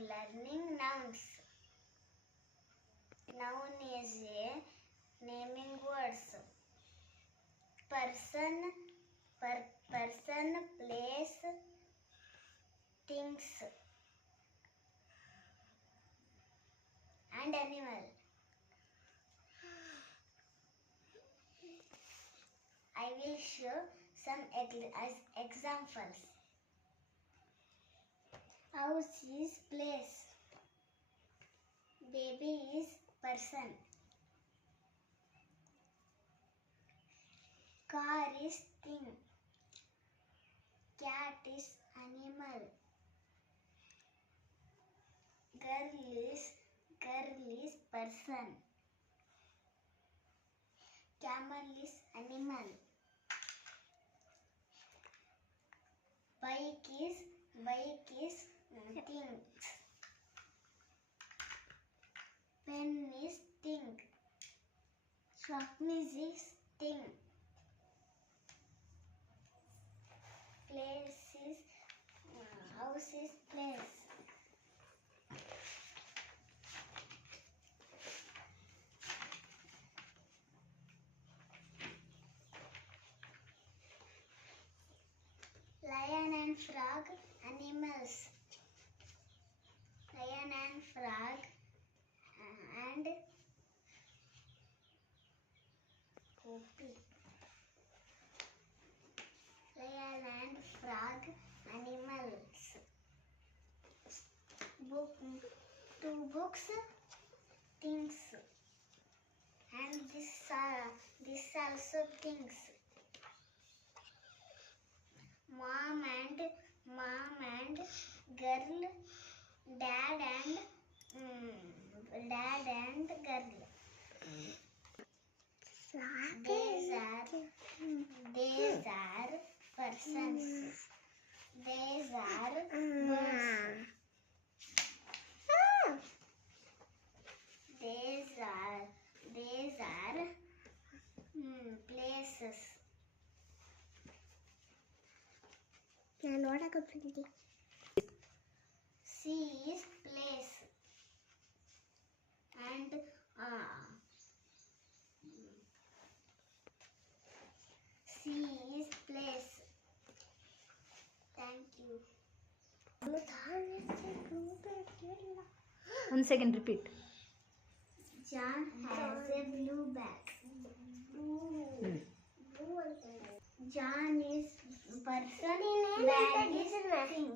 learning nouns. Noun is a naming words. Person, place, things, and animal. I will show some examples. House is place. Baby is person. Car is thing. Cat is animal. Girl is person. Camel is animal. Bike is things. Pen is thing. Sharpness is thing. Place is house is place. Lion and frog, animals. Lion and frog and copy. Lion and frog, animals. Two books, things. And this also things. Mom and girl, dad and girl. These are persons. These are birds. These are places. C is place and C is place. Thank you. 1 second, repeat. John has a blue bag. John is person, bag is thing.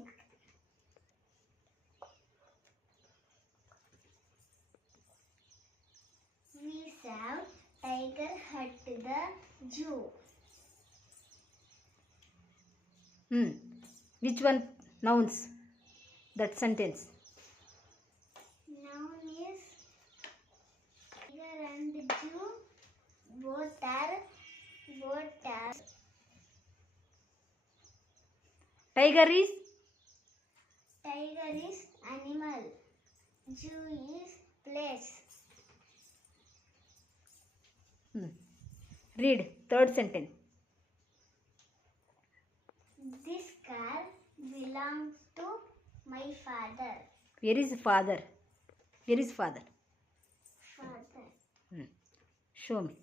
We saw tiger at the zoo. Which one nouns? That sentence. Noun is tiger and zoo. Both are. Tiger is animal. Zoo is place. Read third sentence. This car belongs to my father. Where is father? Where is father? Father. Show me.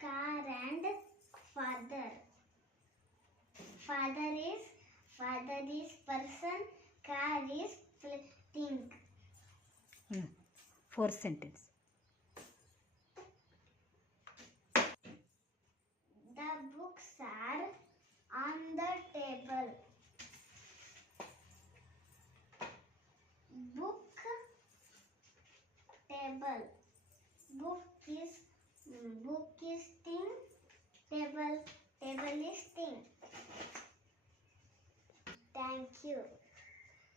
Car and father. Father is person. Car is thing. Fourth sentence.